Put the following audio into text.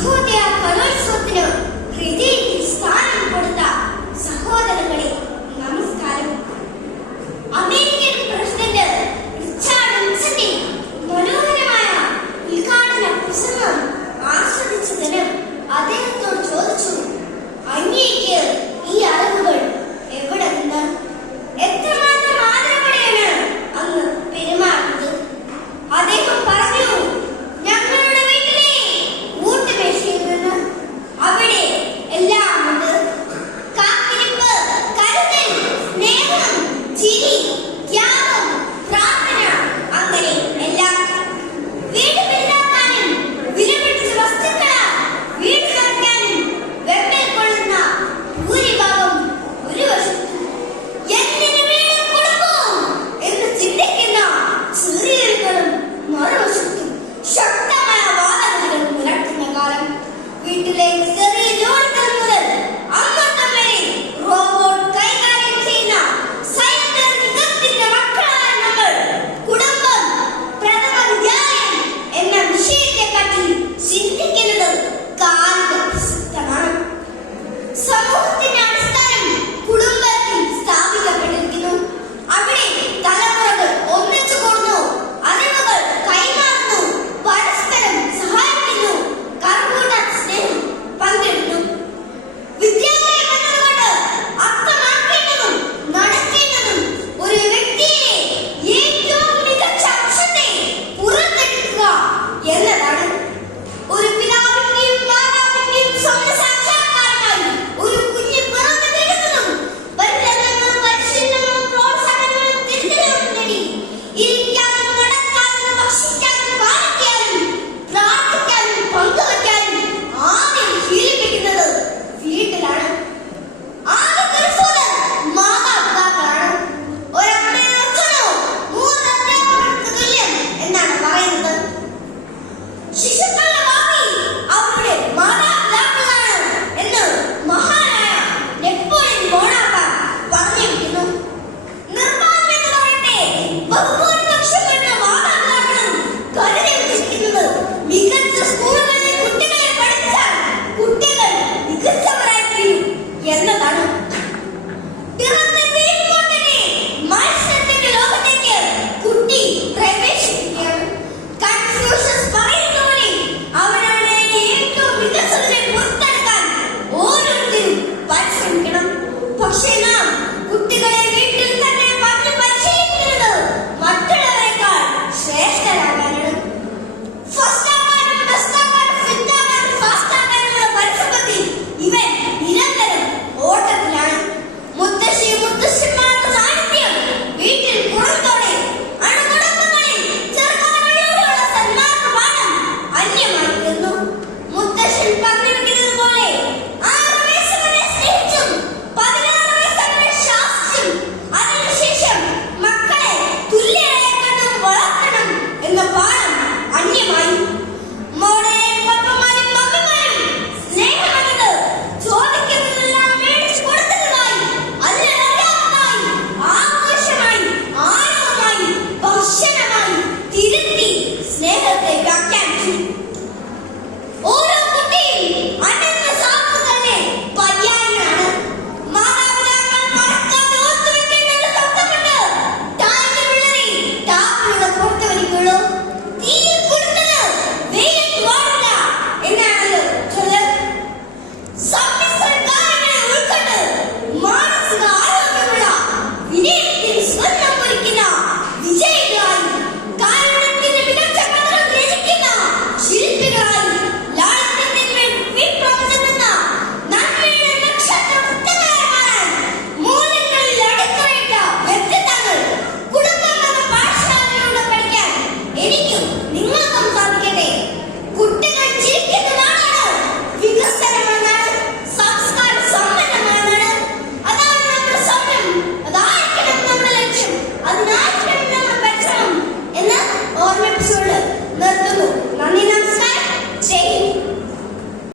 错掉